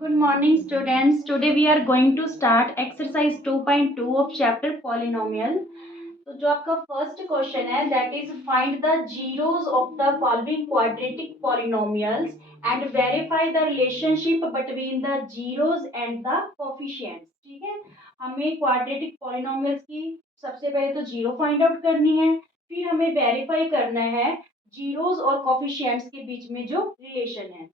Good morning, students. Today we are going to start exercise 2.2 of chapter polynomial. तो जो आपका first question है that is find the zeros of the following quadratic polynomials and verify the relationship between the zeros and the coefficients. ठीक है, हमें quadratic polynomials की सबसे पहले तो जीरो फाइंड आउट करनी है, फिर हमें वेरीफाई करना है जीरोस और कोफिशिएंट्स के बीच में जो रिलेशन है।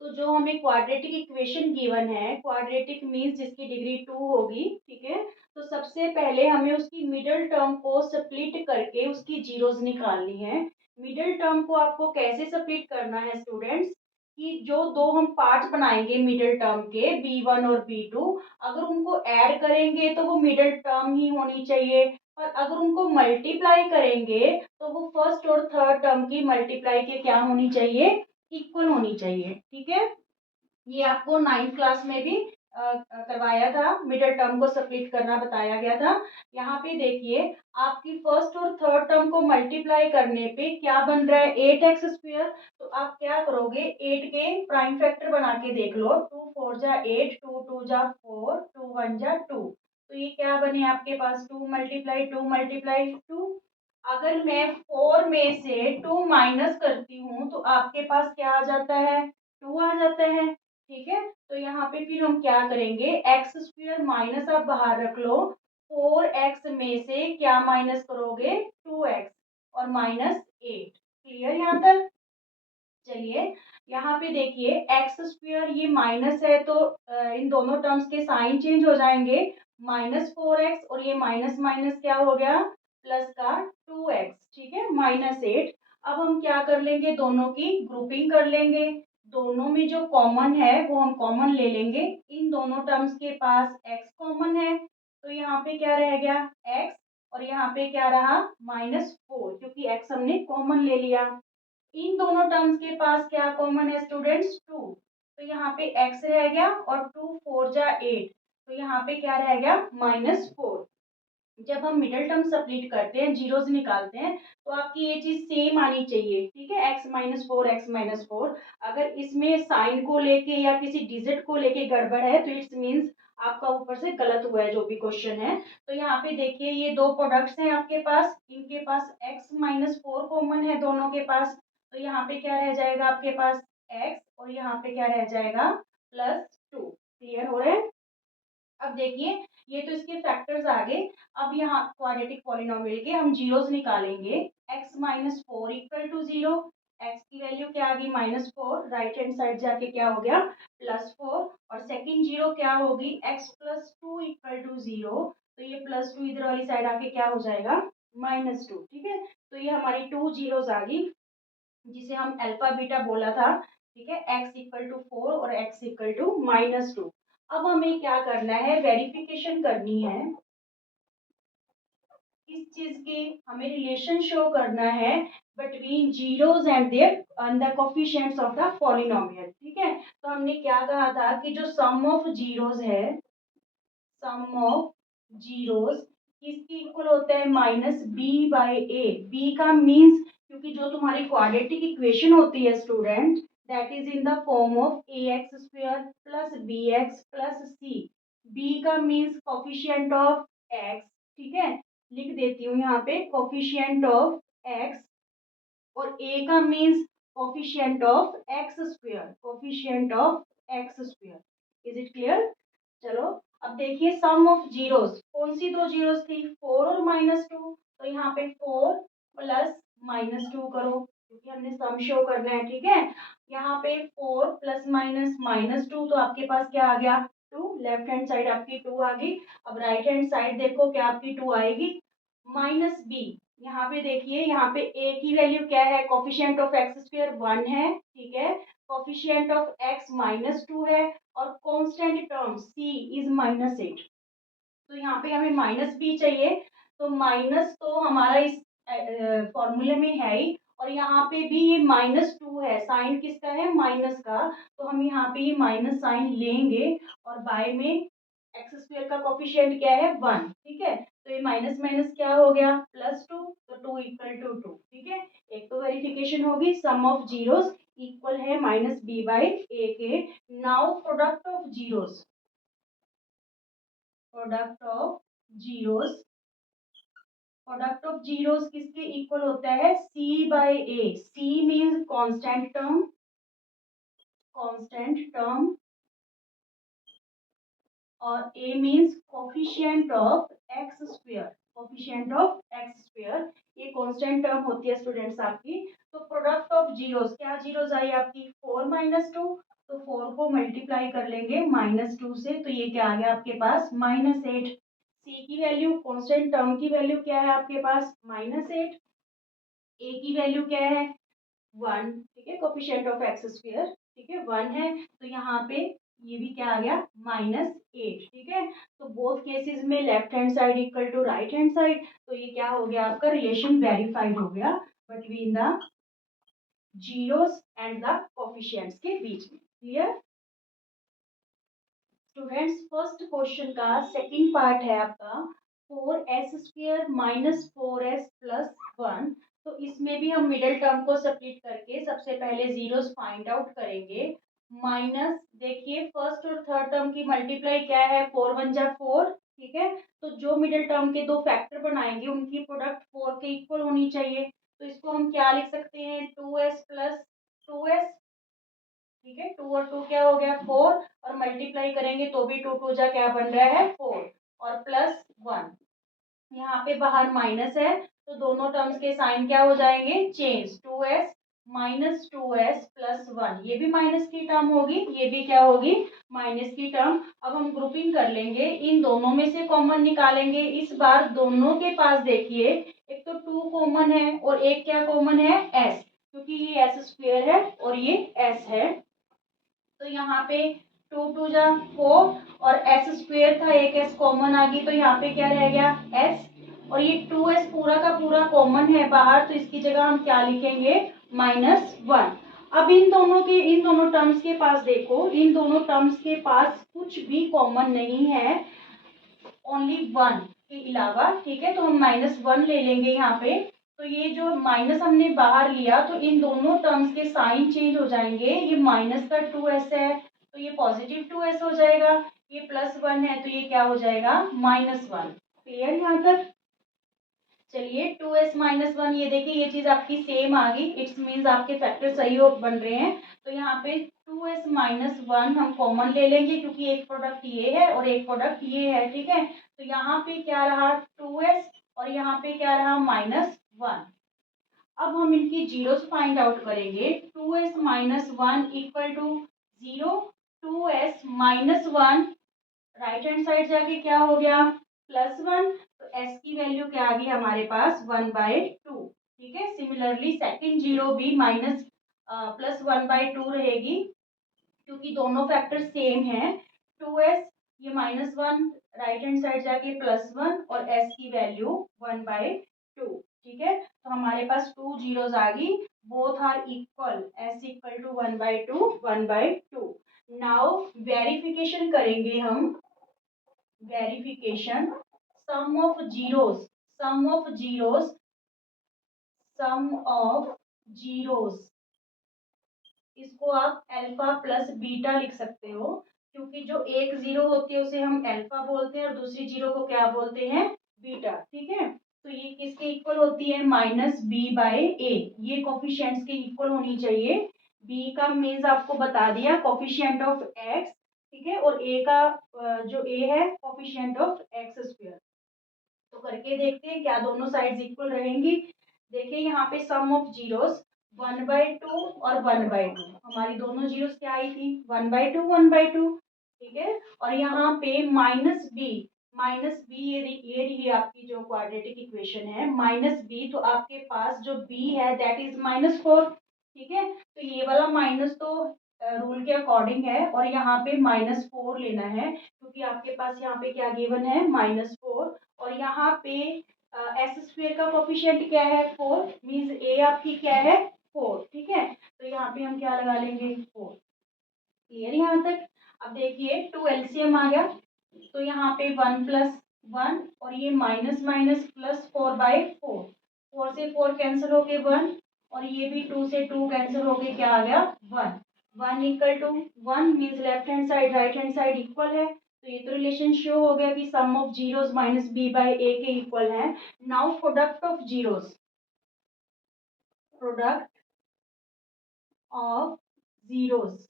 तो जो हमें क्वाड्रेटिक इक्वेशन गिवन है, क्वाड्रेटिक मीन्स जिसकी डिग्री 2 होगी, ठीक है। तो सबसे पहले हमें उसकी मिडिल टर्म को स्प्लिट करके उसकी जीरोस निकालनी है। मिडिल टर्म को आपको कैसे स्प्लिट करना है स्टूडेंट्स, कि जो दो हम पार्ट बनाएंगे मिडिल टर्म के b1 और b2, अगर उनको ऐड करेंगे तो वो मिडिल टर्म ही होनी चाहिए, और अगर उनको मल्टीप्लाई करेंगे तो वो फर्स्ट और थर्ड टर्म की मल्टीप्लाई के क्या होनी चाहिए, इक्वल होनी चाहिए। ठीक है, ये आपको नाइन्थ क्लास में भी करवाया था, मिडिल टर्म को स्प्लिट करना बताया गया था। यहाँ पे देखिए, आपकी फर्स्ट और थर्ड टर्म को मल्टीप्लाई करने पे क्या बन रहा है, 8x²। तो आप क्या करोगे, 8 के प्राइम फैक्टर बना के देख लो, 2 4 जा 8, 2 2 जा 4, 2 1 जा 2। तो ये क्या बने आपके पास, 2 मल्टीप्लाई 2 मल्टीप्लाई 2। अगर मैं 4 में से 2 माइनस करती हूँ तो आपके पास क्या आ जाता है, 2 आ जाता है। ठीक है, तो यहाँ पे फिर हम क्या करेंगे, x² माइनस आप बाहर रख लो, 4x में से क्या माइनस करोगे, 2x, और -8। क्लियर यहाँ तक। चलिए, यहाँ पे देखिए x² ये माइनस है तो इन दोनों टर्म्स के साइन चेंज हो जाएंगे, -4x, और ये माइनस माइनस क्या हो गया, प्लस का 2x। ठीक है, -8। अब हम क्या कर लेंगे, दोनों की ग्रुपिंग कर लेंगे, दोनों में जो कॉमन है वो हम कॉमन ले लेंगे। इन दोनों टर्म्स के पास x कॉमन है, तो यहाँ पे क्या रह गया, x, और यहाँ पे क्या रहा, -4, क्योंकि x हमने कॉमन ले लिया। इन दोनों टर्म्स के पास क्या कॉमन है स्टूडेंट्स, 2, तो यहाँ पे x रह गया, और 2 4 जा 8, तो यहाँ पे क्या रह गया, -4। जब हम मिडिल टर्म सप्लीट करते हैं, जीरोस निकालते हैं, तो आपकी ये चीज सेम आनी चाहिए। ठीक है, x-4 x-4। अगर इसमें साइन को लेके या किसी डिजिट को लेके गड़बड़ है तो इट्स मीन्स आपका ऊपर से गलत हुआ है जो भी क्वेश्चन है। तो यहाँ पे देखिए, ये दो प्रोडक्ट्स हैं आपके पास, इनके पास x-4 कॉमन है दोनों के पास, तो यहाँ पे क्या रह जाएगा आपके पास, x, और यहाँ पे क्या रह जाएगा, +2। क्लियर हो रहा है। अब देखिए, ये तो इसके फैक्टर्स आ गए। अब यहाँ क्वाड्रेटिक पॉलिनोमियल के हम जीरोस निकालेंगे। x-4 इक्वल टू 0, x की वैल्यू क्या आ गई, -4, राइट हैंड साइड जाके क्या हो गया, +4, और सेकंड जीरो क्या होगी, x+2 इक्वल टू 0, तो ये +2 इधर वाली साइड आके क्या हो जाएगा, -2। ठीक है, तो ये हमारी 2 जीरोस आ गई, जिसे हम अल्फा बीटा बोला था। ठीक है, x इक्वल टू 4 और x इक्वल टू -2। अब हमें क्या करना है, वेरिफिकेशन करनी है किस चीज की, हमें रिलेशन शो करना है between zeros and their and the coefficients of the polynomial. ठीक है, तो हमने क्या कहा था कि जो सम ऑफ जीरोस है, सम ऑफ जीरोस किसकी इक्वल होता है, -b/a। b का मीन्स, क्योंकि जो तुम्हारी क्वाड्रेटिक इक्वेशन होती है student, that is in the form of ax² plus bx plus c। b का मीन्स कोफिशिएंट ऑफ x। ठीक है, लिख देती हूँ यहाँ पे कोफिशिएंट ऑफ x, और a का means coefficient of x², coefficient of x²। Is it clear. चलो, अब देखिए सम ऑफ जीरोस, कौन सी दो जीरोस थी, 4 और -2, तो यहाँ पे 4 प्लस -2 करो, क्योंकि हमने सम शो करना है। ठीक है, यहाँ पे 4 प्लस माइनस -2, तो आपके पास क्या आ गया, 2। लेफ्ट हैंड साइड आपकी 2 आ गई। अब राइट हैंड साइड देखो क्या आपकी 2 आएगी, -b। यहाँ पे देखिए, यहाँ पे a की वैल्यू क्या है, कोफिशिएंट ऑफ x² 1 है। ठीक है, कोफिशिएंट ऑफ x -2 है, और कांस्टेंट टर्म c इज -8। तो यहाँ पे हमें -b चाहिए, तो माइनस तो हमारा इस फॉर्मूले में है ही, और यहाँ पे भी ये -2 है, साइन किसका है, माइनस का, तो हम यहाँ पे ये माइनस साइन लेंगे, और बाय में x² का कोफिशिएंट क्या है, 1। ठीक है, तो ये माइनस माइनस क्या हो गया, +2, तो 2 इक्वल टू 2। ठीक है, एक तो वेरिफिकेशन होगी सम ऑफ जीरोस इक्वल है माइनस बी बाई ए के। Now product of zeros, product of zeros, product of zeros किसके इक्वल होता है, C by A. C means constant term, constant term, और A means coefficient of x square, coefficient of x square. ये constant term होती है students आपकी। तो product of zeros, क्या जीरोस आई आपकी 4 माइनस 2, तो 4 को मल्टीप्लाई कर लेंगे माइनस 2 से, तो ये क्या आ गया आपके पास माइनस 8। सी की वैल्यू, कांस्टेंट टर्म की वैल्यू क्या है आपके पास माइनस 8, ए की वैल्यू क्या है 1, ठीक है, कोफिशिएंट ऑफ एक्स स्क्वायर, ठीक है 1 है, तो यहाँ पे ये भी क्या आ गया माइनस 8, ठीक है। तो बोथ केसेस में left hand side equal to right hand side, तो ये क्या हो गया आपका रिलेशन वेरीफाइड हो गया between the zeros and the coefficients के बीच में। क्लियर स्टूडेंट्स, फर्स्ट क्वेश्चन का सेकंड पार्ट है आपका 4s square minus 4s plus 1। तो इसमें भी हम मिडिल टर्म को सब्ट्रैक्ट करके सबसे पहले जीरोस फाइंड आउट करेंगे। माइनस, देखिए फर्स्ट और थर्ड टर्म की मल्टीप्लाई क्या है 4 वन जा 4, ठीक है। तो जो मिडिल टर्म के दो फैक्टर बनाएंगे उनकी प्रोडक्ट 4 के इक्वल होनी चाहिए। तो इसको हम क्या लिख सकते हैं 2s प्लस 2s, ठीक है। 2 और 2 क्या हो गया 4, और मल्टीप्लाई करेंगे तो भी 2 2 जा क्या बन रहा है 4, और प्लस 1, यहाँ पे बाहर माइनस है तो दोनों टर्म्स के साइन क्या हो जाएंगे change, 2s minus 2s plus 1, ये भी माइनस की टर्म होगी, ये भी क्या होगी माइनस की टर्म। अब हम ग्रुपिंग कर लेंगे, इन दोनों में से कॉमन निकालेंगे। इस बार दोनों के पास देखिए एक तो 2 कॉमन है और एक क्या कॉमन है s, क्योंकि ये s स्क्वायर है और ये s है। तो यहाँ पे 2 2 जा 4, और एस स्क्वायर था एक एस कॉमन आ गई, तो यहाँ पे क्या रह गया एस, और ये 2s पूरा का पूरा कॉमन है बाहर, तो इसकी जगह हम क्या लिखेंगे माइनस 1। अब इन दोनों टर्म्स के पास देखो, इन दोनों टर्म्स के पास कुछ भी कॉमन नहीं है ओनली 1 के अलावा, ठीक है। तो हम माइनस 1 ले लेंगे यहाँ पे। तो ये जो माइनस हमने बाहर लिया तो इन दोनों टर्म्स के साइन चेंज हो जाएंगे, ये माइनस का 2s है तो ये पॉजिटिव 2s हो जाएगा, ये प्लस 1 है तो ये क्या हो जाएगा माइनस 1। क्लियर यहाँ तक। चलिए 2s माइनस 1, ये देखिए ये चीज आपकी सेम आ गई, इट्स मीन्स आपके फैक्टर सही हो बन रहे हैं। तो यहाँ पे 2s माइनस 1 हम कॉमन ले लेंगे क्योंकि एक प्रोडक्ट ये है और एक प्रोडक्ट ये है, ठीक है। तो यहाँ पे क्या रहा 2s और यहाँ पे क्या रहा माइनस 1। अब हम इनकी जीरोस फाइंड आउट करेंगे। 2s minus 1 equal to 0, 2s minus 1 right hand side जाके क्या हो गया प्लस 1, तो s की वैल्यू क्या आ गई हमारे पास 1/2, ठीक है। सिमिलरली सेकंड जीरो भी माइनस प्लस 1/2 रहेगी क्योंकि दोनों फैक्टर सेम है। 2s ये माइनस 1 राइट हैंड साइड जाके प्लस 1 और s की वैल्यू 1/2, ठीक है। तो हमारे पास 2 जीरोस आ गई, both are equal, s equal to 1/2 1/2। Now verification करेंगे हम, verification sum of zeros, sum of zeros, sum of zeros, इसको आप अल्फा प्लस बीटा लिख सकते हो क्योंकि जो एक जीरो होती है उसे हम अल्फा बोलते हैं और दूसरी जीरो को क्या बोलते हैं बीटा, ठीक है। तो ये किसके इक्वल होती है माइनस बी बाय ए, ये कोफिशिएंट्स के इक्वल होनी चाहिए। बी का मीन्स आपको बता दिया कोफिशिएंट ऑफ एक्स, ठीक है, और ए का जो ए है कोफिशिएंट ऑफ एक्स स्क्वायर। तो करके देखते हैं क्या दोनों साइड्स इक्वल रहेंगी। देखिए यहाँ पे सम ऑफ जीरोस 1/2 और 1/2, हमारी दोनों जीरोस क्या आई थी 1/2 1/2, ठीक है। और यहाँ पे माइनस बी, माइनस बी ये रही आपकी जो क्वाड्रेटिक इक्वेशन है माइनस बी, तो आपके पास जो बी है दैट इज -4, ठीक है। तो ये वाला माइनस तो रूल के अकॉर्डिंग है और यहाँ पे -4 लेना है क्योंकि आपके पास यहाँ पे क्या गिवन है -4, और यहाँ पे एस स्क्वायर का कोफिशिएंट क्या है 4, मीन्स ए आपकी क्या है 4, ठीक है। तो यहाँ पे हम क्या लगा लेंगे 4। क्लियर यहाँ तक। अब देखिए 2 एलसीएम आ गया तो यहाँ पे 1 प्लस 1 और ये माइनस माइनस प्लस 4/4, 4 से 4 कैंसिल होके 1, और ये भी 2 से 2 कैंसिल हो गए, क्या आ गया 1। 1 equal to 1 means left hand side right hand side equal है, तो ये तो रिलेशन शो हो गया कि sum of zeros minus B by A के इक्वल है। Now product of zeros, product of zeros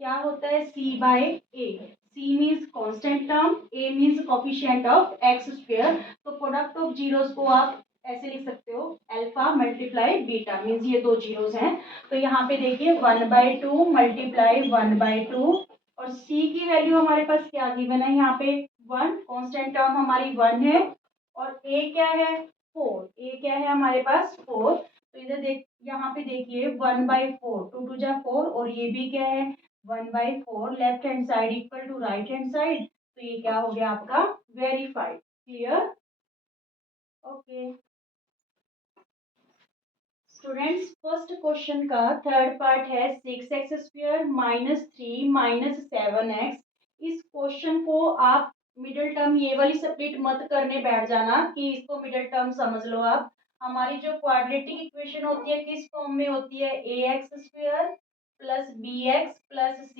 क्या होता है, C by A. C means constant term, A means coefficient of x square. तो प्रोडक्ट ऑफ जीरोस को आप ऐसे लिख सकते हो, अल्फा मल्टीप्लाई बीटा मीन्स ये दो जीरोस हैं। तो यहाँ पे देखिए 1/2 मल्टीप्लाई 1/2 और सी की वैल्यू हमारे पास क्या गिवन है यहाँ पे 1, कांस्टेंट टर्म हमारी 1 है और ए क्या है 4। ए क्या है हमारे पास 4। तो इधर देख, यहाँ पे देखिए 1/4, 2 2 जा 4 और ये भी क्या है 1/4। Left hand side equal to right hand side, तो ये क्या हो गया आपका verified. Clear, okay students. First question का थर्ड पार्ट है 6x² माइनस 3 माइनस 7x। इस क्वेश्चन को आप मिडिल टर्म ये वाली स्प्लिट मत करने बैठ जाना कि इसको मिडिल टर्म समझ लो आप। हमारी जो क्वाड्रेटिक इक्वेशन होती है किस फॉर्म में होती है, ax² plus bx plus c।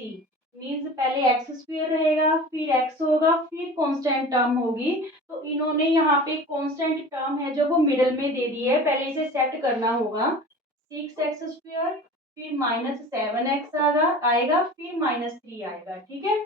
Means पहले एक्स स्क्वायर रहेगा फिर एक्स होगा फिर कांस्टेंट टर्म होगी। तो इन्होंने यहाँ पे कांस्टेंट टर्म है जो वो मिडल में दे दी है, पहले इसे सेट करना होगा। 6x² फिर माइनस 7x आएगा फिर -3 आएगा, ठीक है।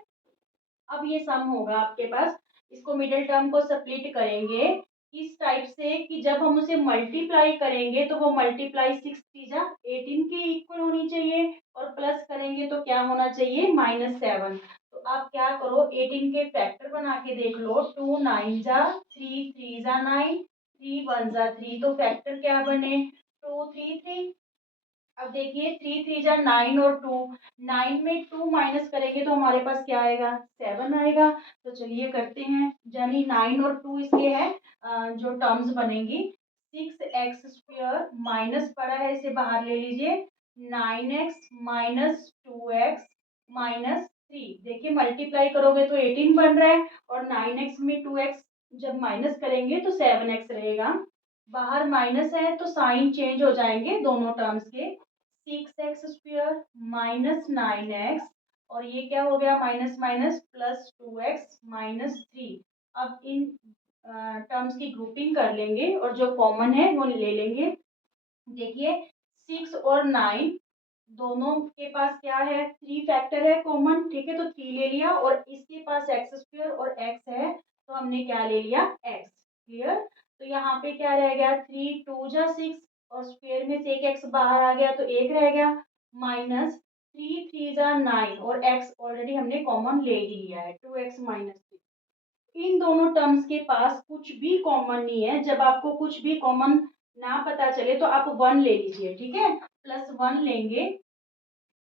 अब ये सम होगा आपके पास, इसको मिडिल टर्म को स्प्लिट करेंगे इस टाइप से कि जब हम उसे मल्टीप्लाई करेंगे तो वो मल्टीप्लाई 6 3 18 के इक्वल होनी चाहिए और प्लस करेंगे तो क्या होना चाहिए -7। तो आप क्या करो 18 के फैक्टर बना के देख लो, 2 9 जा 3 3 जा 9 3 1 जा 3, तो फैक्टर क्या बने 2 3 3। अब देखिए 3 3 जा 9 और 2, 9 में 2 माइनस करेंगे तो हमारे पास क्या आएगा 7 आएगा। तो चलिए करते हैं, यानी 9 और 2 इसके हैं जो टर्म्स बनेंगी। 6x² माइनस पड़ा है इसे बाहर ले लीजिए, 9x माइनस 2x माइनस 3। देखिए मल्टीप्लाई करोगे तो 18 बन रहा है और 9x में 2x जब माइनस करेंगे तो 7x रहेगा। बाहर माइनस है तो साइन चेंज हो जाएंगे दोनों टर्म्स के। 6x² माइनस 9x और ये क्या हो गया minus minus plus 2x minus 3। अब इन टर्म्स की ग्रुपिंग कर लेंगे और जो कॉमन है वो ले लेंगे। देखिए 6 और 9 दोनों के पास क्या है 3 फैक्टर है कॉमन, ठीक है, तो 3 ले लिया और इसके पास x² और x है तो हमने क्या ले लिया x। क्लियर, तो यहाँ पे क्या रह गया 3 2 जा 6 और स्क्वायर में से एक x बाहर आ गया तो एक रह गया माइनस 3 3 जा 9 और x ऑलरेडी हमने कॉमन ले ही लिया है 2x माइनस 3। इन दोनों टर्म्स के पास कुछ भी कॉमन नहीं है। जब आपको कुछ भी कॉमन ना पता चले तो आप 1 ले लीजिए, ठीक है, +1 लेंगे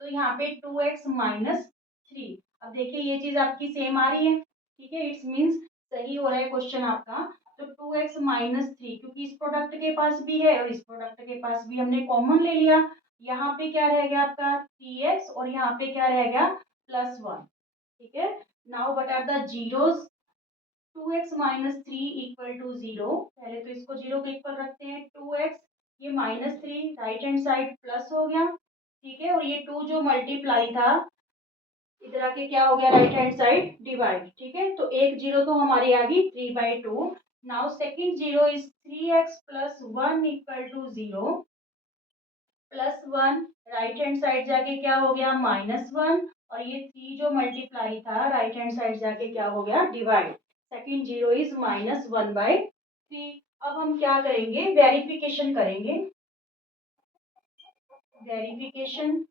तो यहाँ पे 2x माइनस 3। अब देखिए ये चीज आपकी सेम आ रही है, ठीक है, इट्स मीन्स सही हो रहा है क्वेश्चन आपका। तो 2x माइनस 3 क्योंकि इस प्रोडक्ट के पास भी है और इस प्रोडक्ट के पास भी हमने कॉमन ले लिया। यहाँ पे क्या रह गया आपका 3x और यहाँ पे क्या रह गया +1, ठीक है। Now what are the zeros, 2x minus 3 equal to 0। पहले तो इसको 0 के इक्वल रखते हैं, 2x ये -3 राइट हैंड साइड प्लस हो गया, ठीक है, और ये 2 जो मल्टीप्लाई था इधर आके क्या हो गया राइट हैंड साइड डिवाइड, ठीक है। तो एक जीरो तो हमारी आ गई 3/2। Now second zero is 3x plus 1 equal to 0, +1 right hand side जाके क्या हो गया -1 और ये 3 जो मल्टीप्लाई था राइट हैंड साइड जाके क्या हो गया डिवाइड। Second zero is -1/3। अब हम क्या करेंगे वेरिफिकेशन करेंगे, verification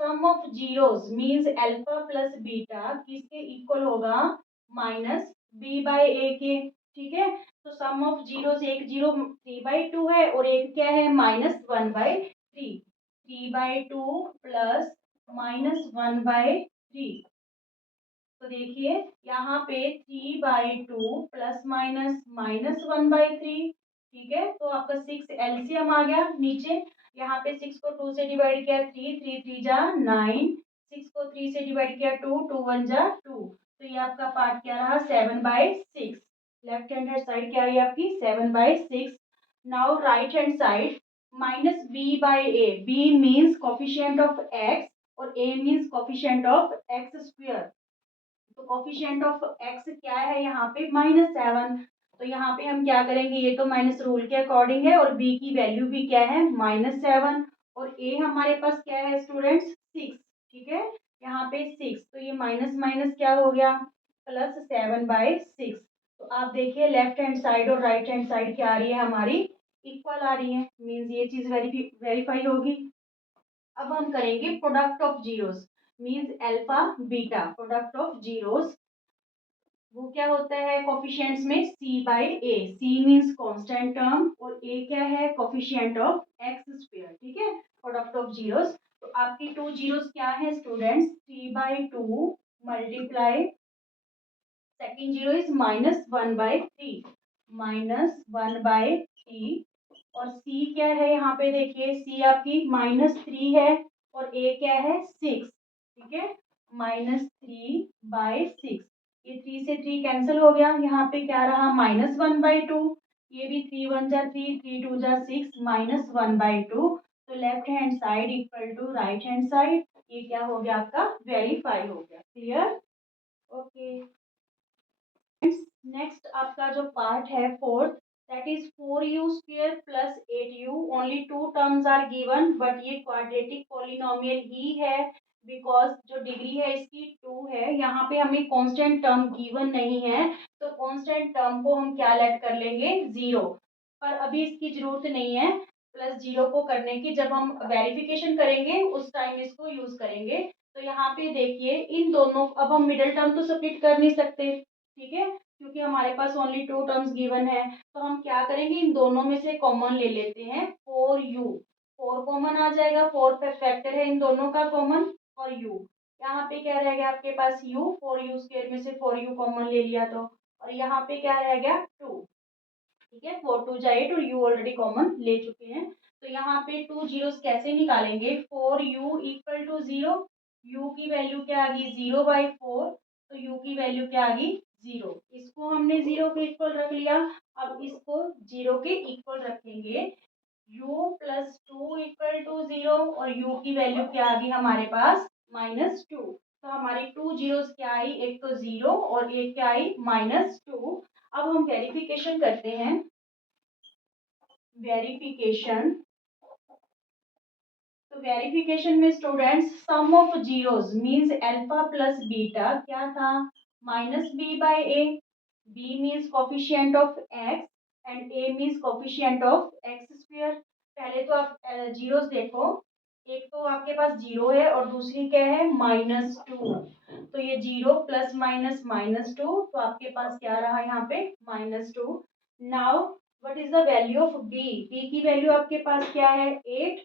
sum of zeros means alpha plus beta किसके इक्वल होगा -b/a के, ठीक है। तो सम ऑफ जीरोस एक जीरो 3/2 है और एक क्या है -1/3, 3/2 प्लस -1/3। तो देखिए यहाँ पे 3/2 प्लस माइनस -1/3, ठीक है। तो आपका 6 एलसीएम आ गया नीचे, यहाँ पे 6 को 2 से डिवाइड किया 3 3 3 जा 9, 6 को 3 से डिवाइड किया 2 2 1 जा 2। तो ये आपका पार्ट क्या रहा 7/6। लेफ्ट हैंड साइड क्या आई आपकी 7/6। Now right hand side minus B by A, B means coefficient of X और A means coefficient of x square. तो कोफिशिएंट ऑफ एक्स क्या है यहाँ पे -7। तो यहाँ पे हम क्या करेंगे, ये तो माइनस रूल के अकॉर्डिंग है, और बी की वैल्यू भी क्या है -7, और ए हमारे पास क्या है स्टूडेंट्स 6। ठीक है, यहाँ पे 6, तो ये माइनस माइनस क्या हो गया +7/6। तो आप देखिए लेफ्ट हैंड साइड और राइट हैंड साइड क्या आ रही है हमारी, इक्वल आ रही है, मीन्स ये चीज वेरीफाई होगी। अब हम करेंगे product of zeros, means alpha beta product of zeros. वो क्या होता है कोफिशिएंट्स में c by a, C means constant term और a क्या है कोफिशिएंट ऑफ एक्स स्क्वायर। ठीक है, प्रोडक्ट ऑफ जीरोस। तो आपकी टू जीरोस क्या है students, 3/2 multiply, second zero is -1/3, -1/3, और c क्या है यहाँ पे देखिए, c आपकी -3 है और a क्या है 6। ठीक है, -3/6, ये 3 से 3 कैंसिल हो गया, यहाँ पे क्या रहा -1/2, ये भी 3 1 जा 3, 3 2 जा 6, -1/2। तो left hand side equal to right hand side, ये क्या हो गया आपका वेरीफाई हो गया। Clear, okay. नेक्स्ट आपका जो पार्ट है fourth, that is 4u² plus 8u, only two terms are given, but ये क्वाड्रेटिक पॉलिनोमियल ही है, बिकॉज जो डिग्री है इसकी 2 है, यहाँ पे हमें कांस्टेंट टर्म गिवन नहीं है, तो कांस्टेंट टर्म को हम क्या लेट कर लेंगे 0, पर अभी इसकी जरूरत नहीं है +0 को करने की, जब हम वेरिफिकेशन करेंगे उस टाइम इसको यूज करेंगे। तो यहाँ पे देखिए इन दोनों, अब हम मिडिल टर्म तो सब्ट्रैक्ट कर नहीं सकते, ठीक है, क्योंकि हमारे पास ओनली टू टर्म्स गिवन है, तो हम क्या करेंगे इन दोनों में से कॉमन ले लेते हैं 4u, 4 कॉमन आ जाएगा, 4 फैक्टर है इन दोनों का कॉमन, और u यहाँ पे क्या रह गया आपके पास u, 4u² में से 4u कॉमन ले लिया तो, और यहाँ पे क्या रह गया 2। ठीक है, 4 2 जा 8 और u ऑलरेडी कॉमन ले चुके हैं, तो यहाँ पे टू जीरोस कैसे निकालेंगे, 4u इक्वल टू 0, u की वैल्यू क्या आ गई 0/4, तो u की वैल्यू क्या आ गई 0, इसको हमने 0 के इक्वल रख लिया। अब इसको 0 के इक्वल रखेंगे, u प्लस 2 इक्वल टू 0, और u की वैल्यू क्या आ गई हमारे पास -2, तो हमारी टू जीरोस क्या आई, एक तो 0 और एक क्या आई -2। अब हम वेरिफिकेशन करते हैं, वेरिफिकेशन, तो वेरिफिकेशन में students sum of zeros means alpha plus beta क्या था -b/a, b means coefficient of x and a means coefficient of x square. पहले तो आप जीरोस देखो, एक तो आपके पास 0 है और दूसरी क्या है -2, तो ये 0 प्लस माइनस -2, तो आपके पास क्या रहा यहाँ पे -2। Now what is the value of b, b की वैल्यू आपके पास क्या है 8,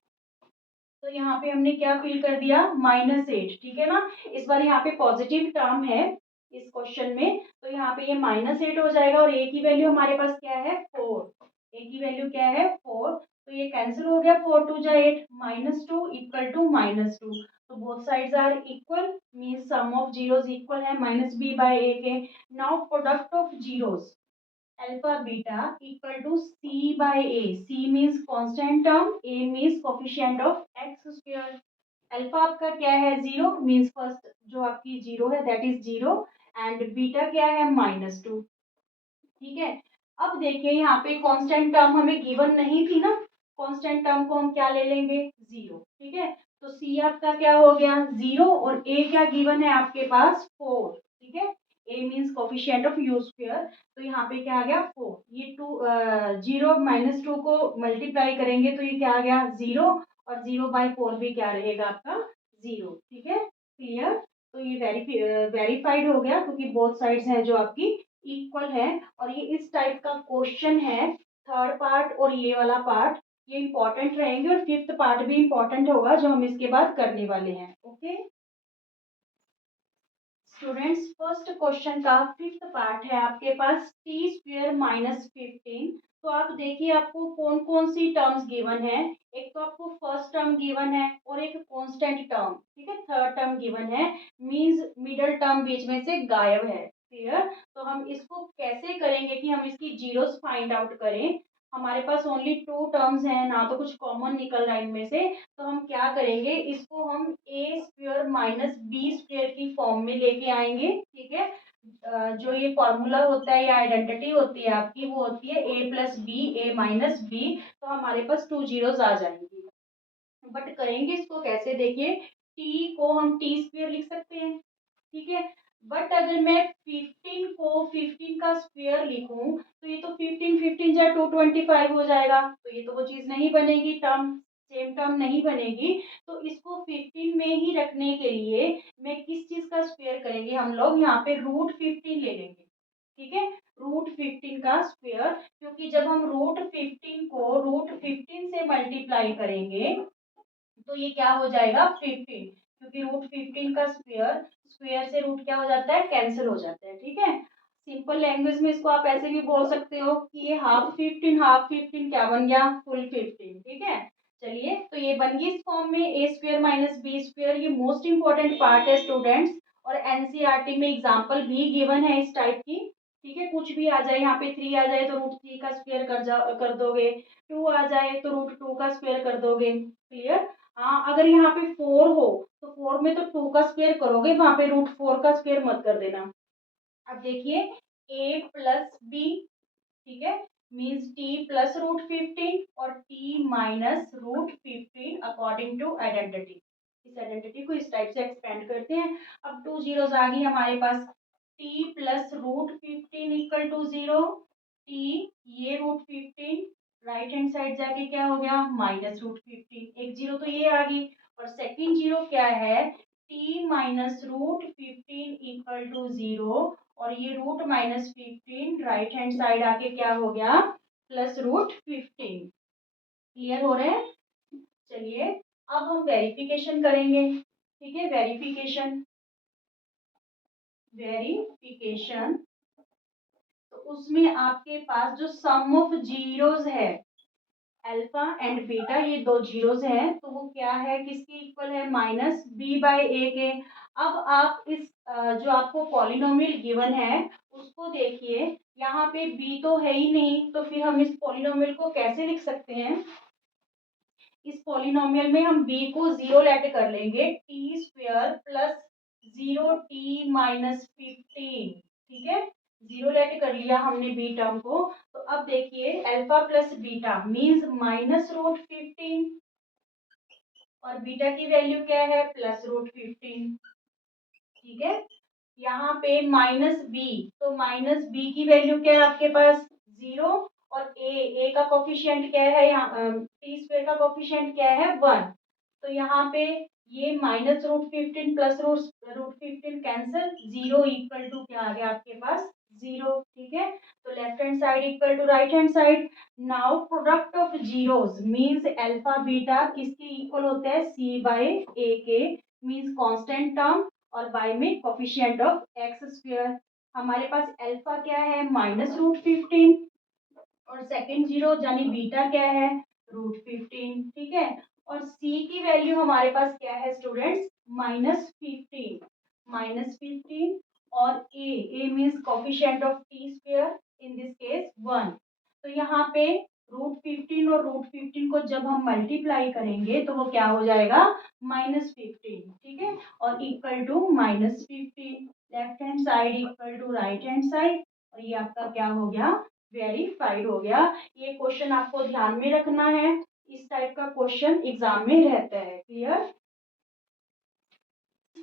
तो यहाँ पे हमने क्या फिल कर दिया -8। ठीक है ना, इस बार यहाँ पे पॉजिटिव टर्म है इस क्वेश्चन में, तो यहाँ पे ये -8 हो जाएगा, और a की वैल्यू हमारे पास क्या है 4, a की वैल्यू क्या है 4, तो ये कैंसिल हो गया, 4 2 जा 8, -2 इक्वल टू -2, तो both sides are equal, means sum of zeros equal है -b/a के। Now product of zeros alpha beta equal to c/a, c means constant term, a means coefficient of x square. Alpha आपका क्या है 0, means first जो आपकी 0 है that is 0, and beta क्या है -2। ठीक है, अब देखिए यहाँ पे कांस्टेंट टर्म हमें गिवन नहीं थी ना, कांस्टेंट टर्म को हम क्या ले लेंगे 0। ठीक है, तो c आपका क्या हो गया 0, और a क्या गिवन है आपके पास 4। ठीक है, a means coefficient of u square, तो यहाँ पे क्या आ गया 4, ये 0 -2 को मल्टीप्लाई करेंगे तो ये क्या आ गया 0, और 0/4 भी क्या रहेगा आपका 0। ठीक है, क्लियर, तो ये वेरीफाइड हो गया, क्योंकि बोथ साइड्स हैं जो आपकी इक्वल है, और ये इस टाइप का क्वेश्चन है, थर्ड पार्ट और ये वाला पार्ट ये इंपॉर्टेंट रहेंगे, और फिफ्थ पार्ट भी इंपॉर्टेंट होगा जो हम इसके बाद करने वाले हैं। ओके स्टूडेंट्स, फर्स्ट क्वेश्चन का फिफ्थ पार्ट है आपके पास t² -15। तो आप देखिए आपको कौन कौन सी टर्म्स गिवन है, एक तो आपको फर्स्ट टर्म गिवन है और एक कांस्टेंट टर्म, ठीक है, थर्ड टर्म गिवन है, मींस मिडल टर्म बीच में से गायब है। क्लियर, तो हम इसको कैसे करेंगे कि हम इसकी जीरोस फाइंड आउट करें, हमारे पास ओनली टू टर्म्स हैं ना, तो कुछ कॉमन निकल रहा है इनमें से। तो हम क्या करेंगे, इसको हम ए स्क्वायर माइनस बी स्क्वायर की फॉर्म में लेके आएंगे। ठीक है, जो ये फॉर्मूला होता है या आइडेंटिटी होती है आपकी, वो होती है ए प्लस बी, ए माइनस बी। तो हमारे पास टू जीरोस आ जाएंगी। बट करेंगे इसको कैसे, देखिए टी को हम टी स्क्वायर लिख सकते हैं। ठीक है, बट अगर मैं 15 को 15 का स्क्वायर लिखूं तो ये तो 15 15 जा 225 हो जाएगा, तो ये तो वो चीज नहीं बनेगी, टर्म सेम टर्म नहीं बनेगी। तो इसको 15 में ही रखने के लिए मैं किस चीज का स्क्वायर करेंगे, हम लोग यहाँ पे √15 ले लेंगे। ठीक है, √15 का स्क्वायर, क्योंकि जब हम √15 को √15 से मल्टीप्लाई करेंगे तो ये क्या हो जाएगा 15, क्योंकि √15 का स्क्वायर, स्क्वायर से रूट क्या हो जाता है, कैंसिल हो जाता है। ठीक है, सिंपल लैंग्वेज में इसको आप ऐसे भी बोल सकते हो कि ये हाफ 15 क्या बन गया, फुल 15। ठीक है, चलिए तो ये बन गई इस फॉर्म में ए स्क्वायर माइनस बी स्क्वायर। ये मोस्ट इंपॉर्टेंट पार्ट है स्टूडेंट्स, और एनसीईआरटी में एग्जाम्पल भी गिवन है इस टाइप की। ठीक है, कुछ भी आ जाए, यहाँ पे 3 आ जाए तो √3 का स्क्वायर कर दोगे, 2 आ जाए तो √2 का स्क्वायर कर दोगे। क्लियर। हाँ, अगर यहाँ पे 4 हो तो 4 में तो 2 का स्क्वायर करोगे, वहां पे √4 का स्क्वायर मत कर देना। अब देखिए a प्लस बी, ठीक है, मीन्स टी प्लस √15 और T minus √15 according to identity. इस आइडेंटिटी को इस टाइप से एक्सपेंड करते हैं। अब टू जीरोस आ गई हमारे पास, T plus √15 equal to 0, T ये √15 राइट हैंड साइड जाके क्या हो गया -√15, एक जीरो तो ये आ गई। और सेकंड जीरो क्या है, टी माइनस √15 इक्वल टू 0, और ये √-15 राइट हैंड साइड आके क्या हो गया +√15। क्लियर हो रहे हैं। चलिए अब हम वेरिफिकेशन करेंगे। ठीक है, वेरिफिकेशन, वेरिफिकेशन तो उसमें आपके पास जो सम ऑफ जीरोस है, अल्फा एंड बीटा, ये दो जीरोस हैं, तो वो क्या है, किसके इक्वल है, -b/a के। अब आप इस जो आपको पॉलिनोमियल गिवन है उसको देखिए, यहाँ पे b तो है ही नहीं, तो फिर हम इस पॉलिनोमियल को कैसे लिख सकते हैं। इस पॉलिनोमियल में हम b को 0 लेट कर लेंगे, टी स्क्वायर प्लस 0t-15। ठीक है, 0 लेट कर लिया हमने b टर्म को। तो अब देखिए अल्फा प्लस बीटा मीन्स -√15, और बीटा की वैल्यू क्या है +√15। ठीक है, यहाँ पे -b, तो -b की वैल्यू क्या है आपके पास 0, और a का कोफिशिएंट क्या है, यहाँ टी स्क्वायर का कोफिशिएंट क्या है 1। तो यहाँ पे ये -√15 +√15 कैंसिल, 0 इक्वल टू क्या आ गया आपके पास 0। ठीक है, तो left hand side equal to right hand side. Now product of zeros means alpha beta किसके इक्वल होता है, c/a के, मींस कांस्टेंट टर्म, और y में कोफिशिएंट ऑफ एक्स स्क्वायर। हमारे पास अल्फा क्या है -√15, और सेकंड जीरो यानी बीटा क्या है √15। ठीक है, और c की वैल्यू हमारे पास क्या है स्टूडेंट्स -15, -15, और a means coefficient of T square, in this case 1। तो यहाँ पे √15 और √15 को जब हम मल्टीप्लाई करेंगे तो वो क्या हो जाएगा -15। ठीक है, और equal to -15, left hand side equal to right hand side, और ये आपका क्या हो गया वेरीफाइड हो गया। ये क्वेश्चन आपको ध्यान में रखना है, इस टाइप का क्वेश्चन एग्जाम में रहता है। क्लियर।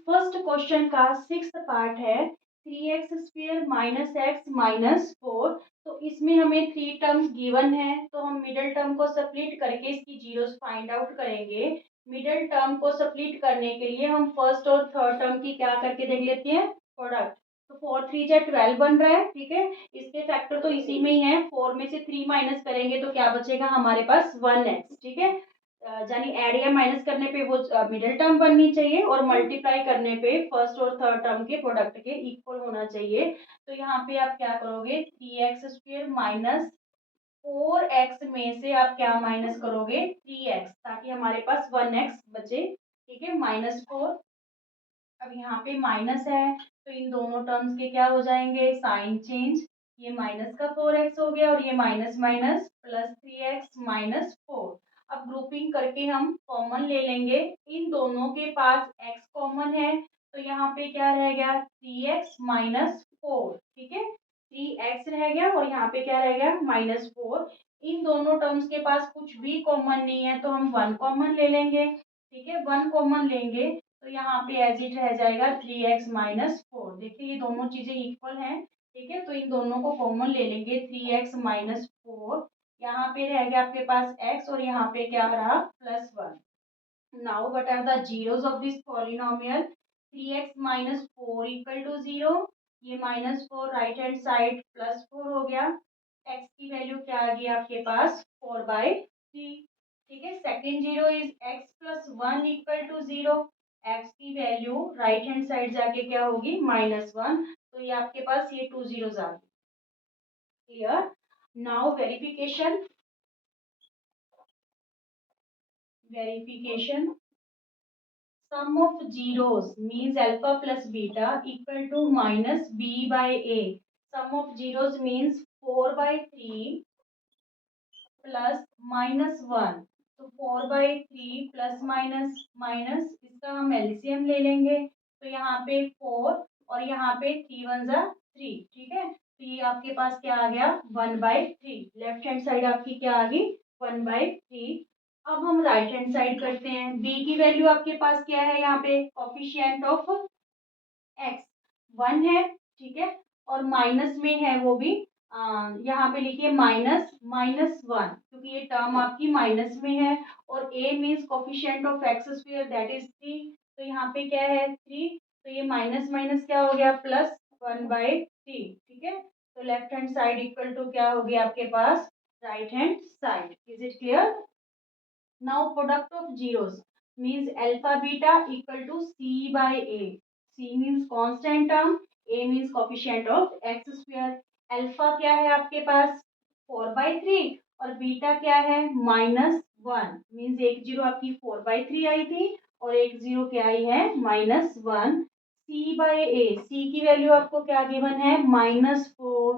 फर्स्ट क्वेश्चन का सिक्स्थ पार्ट है 3x² माइनस एक्स माइनस 4। तो इसमें हमें थ्री टर्म्स गिवन है, तो हम मिडल टर्म को स्प्लिट करके इसकी जीरोस फाइंड आउट करेंगे। मिडल टर्म को स्प्लिट करने के लिए हम फर्स्ट और थर्ड टर्म की क्या करके देख लेते हैं प्रोडक्ट। तो 4×3 = 12 बन रहा है। ठीक है, इसके फैक्टर तो इसी में ही है, 4 में से 3 माइनस करेंगे तो क्या बचेगा हमारे पास 1x। ठीक है, यानी ऐड या माइनस करने पे वो मिडिल टर्म बननी चाहिए, और मल्टीप्लाई करने पे फर्स्ट और थर्ड टर्म के प्रोडक्ट के इक्वल होना चाहिए। तो यहाँ पे आप क्या करोगे 3x² माइनस 4x में से आप क्या माइनस करोगे 3x, ताकि हमारे पास 1x बचे। ठीक है, -4। अब यहाँ पे माइनस है तो इन दोनों टर्म्स के क्या हो जाएंगे साइन चेंज, ये माइनस का 4x हो गया और ये माइनस माइनस प्लस 3x-4। अब ग्रुपिंग करके हम कॉमन ले लेंगे। इन दोनों के पास x कॉमन है तो यहाँ पे क्या रह गया 3x-4। ठीक है, 3x रह गया और यहाँ पे क्या रह गया -4। इन दोनों टर्म्स के पास कुछ भी कॉमन नहीं है तो हम 1 कॉमन ले लेंगे। ठीक है, 1 कॉमन लेंगे तो यहाँ पे एज इट रह जाएगा 3x-4। देखिए ये दोनों चीजें इक्वल हैं। ठीक है, तो इन दोनों को कॉमन ले लेंगे 3x-4। यहाँ पे रह गया आपके पास x और यहाँ पे क्या रहा +1। नाउ what are the zeros of this polynomial? 3x-4 equal to 0। ये -4 राइट हैंड साइड +4 हो गया। x की वैल्यू क्या आ गई आपके पास 4/3। ठीक है, second zero is x+1 equal to 0। x की वैल्यू राइट हैंड साइड जाके क्या होगी -1। तो ये आपके पास ये 2 जीरोस आ गए। Clear? Now verification sum of zeros means alpha plus beta equal to minus b by a. Sum of zeros means 4/3 plus -1। तो 4/3 प्लस माइनस माइनस इसका हम एलसीएम ले लेंगे तो यहाँ पे 4 और यहाँ पे 3 1 3। ठीक है, तो ये आपके पास क्या आ गया 1/3। लेफ्ट हैंड साइड आपकी क्या आ गई 1/3। अब हम राइट हैंड साइड करते हैं। b की वैल्यू आपके पास क्या है यहाँ पे कोफिशिएंट ऑफ x 1 है। ठीक है, और माइनस में है वो भी यहाँ पे लिखिए -1 क्योंकि ये टर्म आपकी माइनस में है। और a means coefficient of x square that is 3। तो यहाँ पे क्या है 3। तो ये माइनस माइनस क्या हो गया +1/3। ठीक है, तो left hand side equal to क्या हो गया आपके पास right hand side. Is it clear? Now product of zeros means alpha beta equal to c by a. c means constant term, a means coefficient of x square. Alpha क्या है आपके पास 4/3 और beta क्या है -1। मीन्स एक zero आपकी 4/3 आई थी और एक जीरो क्या आई है -1। c बाय a, c की वैल्यू आपको क्या गिवन है -4।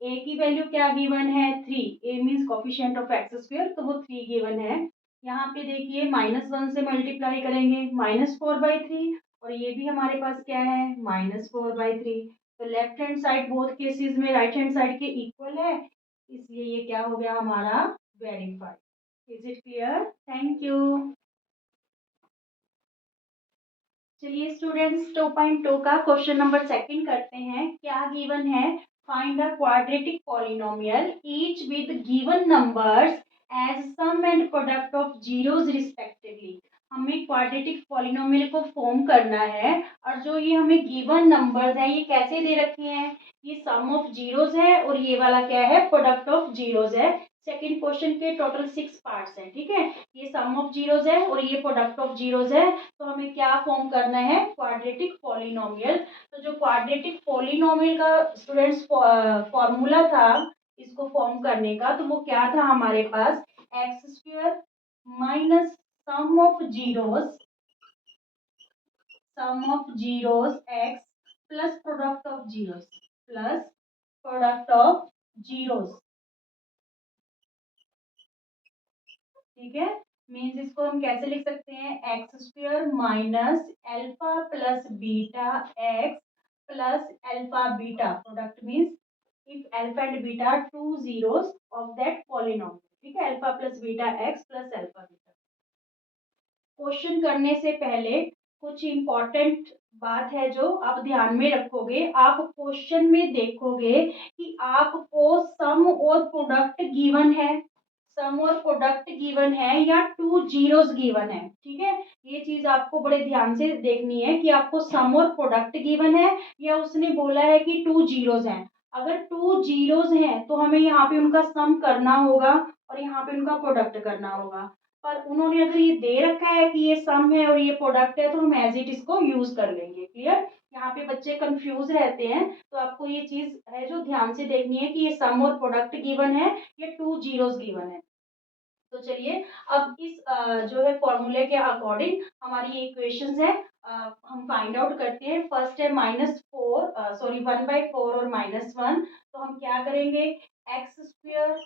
a की वैल्यू क्या गिवन है 3। a means coefficient of x square तो वो 3 गिवन है। यहाँ पे देखिए -1 से मल्टीप्लाई करेंगे -4/3 और ये भी हमारे पास क्या है -4/3। तो left hand side both cases में राइट हैंड साइड के इक्वल है इसलिए ये क्या हो गया हमारा verify. Is it clear? Thank you. चलिए स्टूडेंट्स 2.2 का क्वेश्चन नंबर सेकंड करते हैं। क्या गिवन है? Find the quadratic polynomial each with given numbers as sum and product of zeros respectively. हमें क्वाड्रेटिक पॉलिनोमियल को फॉर्म करना है और जो ये हमें गिवन नंबर्स हैं ये कैसे दे रखे हैं? ये सम ऑफ जीरोस है और ये वाला क्या है प्रोडक्ट ऑफ जीरोस है। सेकंड क्वेश्चन के टोटल 6 पार्ट्स हैं। ठीक है, ये सम ऑफ जीरोस है और ये प्रोडक्ट ऑफ जीरोस है। तो हमें क्या फॉर्म करना है क्वाड्रेटिक पॉलिनोमियल। तो जो क्वाड्रेटिक पॉलिनोमियल का स्टूडेंट्स फॉर्मूला था इसको फॉर्म करने का तो वो क्या था हमारे पास X square minus sum of zeros X plus product of zeros. ठीक है, मीन्स इसको हम कैसे लिख सकते हैं X square minus alpha plus beta X plus alpha beta. Product means if alpha and beta two zeros of that polynomial. ठीक है, alpha plus beta X plus alpha beta. Question करने से पहले कुछ इम्पोर्टेंट बात है जो आप ध्यान में रखोगे। आप क्वेश्चन में देखोगे कि आपको सम और प्रोडक्ट गिवन है, सम और प्रोडक्ट गिवन है या टू जीरोस गिवन है। ठीक है, ये चीज आपको बड़े ध्यान से देखनी है कि आपको सम और प्रोडक्ट गिवन है या उसने बोला है कि टू जीरोस हैं। अगर टू जीरोस हैं तो हमें यहाँ पे उनका सम करना होगा और यहाँ पे उनका प्रोडक्ट करना होगा। पर उन्होंने अगर ये दे रखा है कि ये सम है और ये प्रोडक्ट है तो हम एज इट इसको यूज कर लेंगे। क्लियर? यहाँ पे बच्चे कंफ्यूज रहते हैं तो आपको ये चीज है जो ध्यान से देखनी है कि ये सम और प्रोडक्ट गिवन है या टू जीरोस गिवन है। तो चलिए अब इस जो है फॉर्मूले के अकॉर्डिंग हमारी ये इक्वेशंस है हम फाइंड आउट करते हैं। फर्स्ट है -4 सॉरी 1/4 और -1। तो हम क्या करेंगे, x square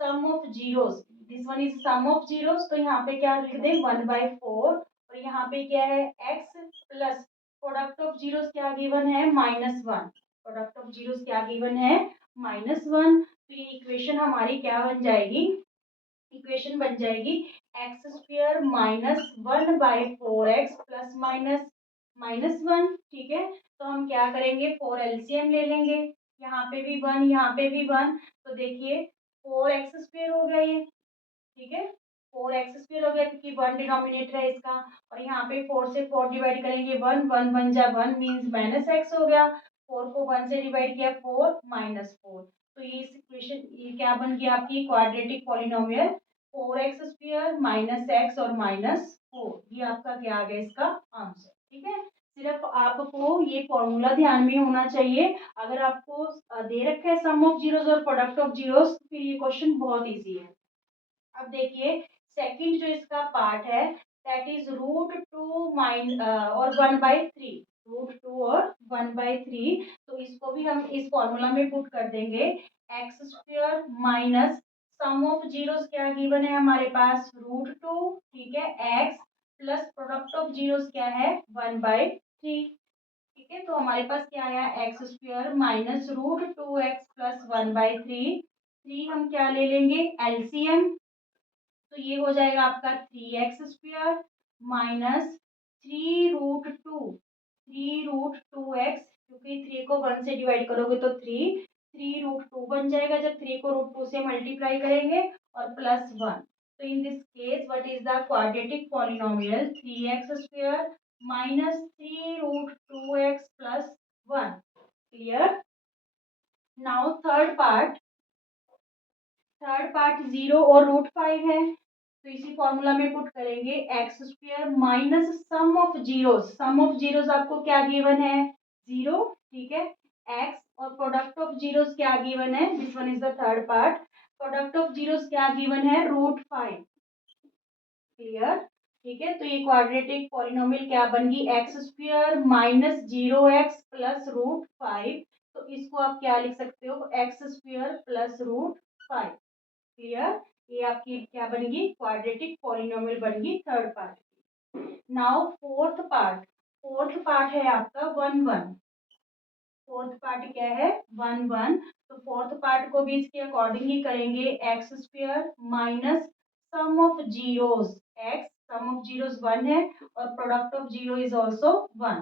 sum of zeros, this one is sum of zeros, तो यहाँ पे क्या लिख दें 1/4 और यहाँ पे क्या है x plus product of zeros क्या गिवन है -1, प्रोडक्ट ऑफ जीरोस क्या गिवन है -1। तो ये इक्वेशन हमारी क्या बन जाएगी, इक्वेशन बन जाएगी x square -1/4x plus minus -1। ठीक है, तो हम क्या करेंगे, 4 एलसीएम ले लेंगे, यहाँ पे भी 1 यहाँ पे भी 1, तो देखिए 4x² हो गया ये। ठीक है, 4x² हो गया क्योंकि 1 डिनोमिनेटर है इसका, और यहाँ पे 4 से 4 डिवाइड करेंगे 1 1 1 जा 1 मीन्स -x हो गया, 4 को 1 से डिवाइड किया 4 -4। तो ये इस इक्वेशन ये क्या बन गया आपकी क्वाड्रेटिक पॉलिनोमियल 4x² -x और -4, ये आपका क्या आ गया इसका आंसर। ठीक है, सिर्फ आपको ये फॉर्मूला ध्यान में होना चाहिए। अगर आपको दे रखा है सम ऑफ जीरोस और प्रोडक्ट ऑफ जीरोस, तो फिर ये क्वेश्चन बहुत इजी है। अब देखिए सेकंड जो इसका पार्ट है दैट इज √2 और 1/3, √2 और 1/3। तो इसको भी हम इस फॉर्मूला में पुट कर देंगे, x² minus sum of zeros क्या गिवन है हमारे पास √2, ठीक है, x plus product of zeros क्या है 1/3। ठीक है, तो हमारे पास क्या आया x² माइनस √2x प्लस 1/3। 3 हम क्या ले लेंगे एलसीएम, तो ये हो जाएगा आपका 3x² माइनस 3√2x, क्योंकि 3 को 1 से डिवाइड करोगे तो 3√2 बन जाएगा जब 3 को √2 से मल्टीप्लाई करेंगे, और +1। तो in this case what is the quadratic polynomial 3x² minus 3√2x plus 1। Clear. Now third part 0 और √5 है, तो इसी फॉर्मूला में पुट करेंगे x² minus sum of zeros, sum of zeros आपको क्या गिवन है 0, ठीक है, x और प्रोडक्ट ऑफ जीरोस क्या गिवन है, this one is the third part, product of zeros क्या गिवन है √5। क्लियर। ठीक है, तो ये क्वाड्रेटिक पॉलिनोमियल क्या बन गई x² माइनस 0x प्लस √5। तो इसको आप क्या लिख सकते हो x² प्लस √5। क्लियर, ये आपकी क्या बनेगी क्वाड्रेटिक पॉलिनोमियल बनेगी third part. Now fourth part है आपका 1 1, फोर्थ पार्ट क्या है 1 1। तो फोर्थ पार्ट को भी इसके अकॉर्डिंग ही करेंगे x² minus sum of zeros, x sum of zeros 1 है और product of zero is also 1।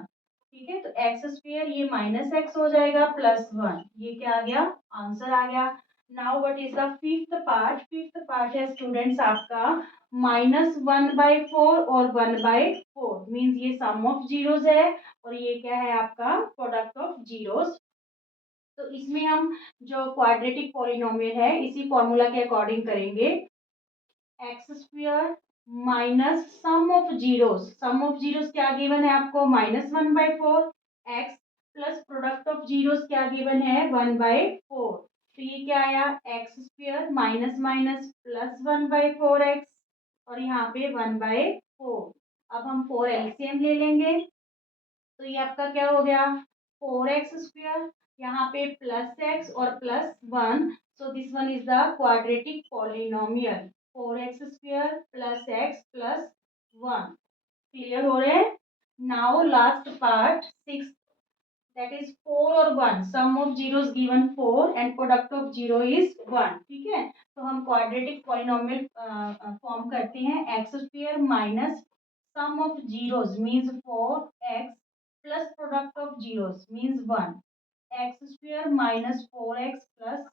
ठीक है, तो x² ये -x हो जाएगा +1, ये क्या आ गया आंसर आ गया। Now what is the fifth part है स्टूडेंट्स आपका -1/4 और 1/4 मीन्स ये सम ऑफ जीरोस है और ये क्या है आपका प्रोडक्ट ऑफ जीरोस। तो इसमें हम जो क्वाड्रेटिक पॉलिनोमियल है इसी फॉर्मूला के अकॉर्डिंग करेंगे, x² minus sum of zeros क्या गिवन है आपको -1/4, x plus product of zeros क्या गिवन है 1/4। तो ये क्या आया x² minus minus plus 1/4x और यहाँ पे 1/4। अब हम 4 एलसीएम ले लेंगे, तो ये आपका क्या हो गया 4x², यहाँ पे +x और +1, so this one is the quadratic polynomial 4x² plus x plus 1। Clear हो रहे हैं। Now last part 6, that is 4 और 1, sum of zeros given 4 and product of zero is 1। ठीक है, तो हम क्वाड्रेटिक पॉलिनोमियल फॉर्म करते हैं x² minus sum of zeros means 4x plus product of zeros means 1, x² minus 4x plus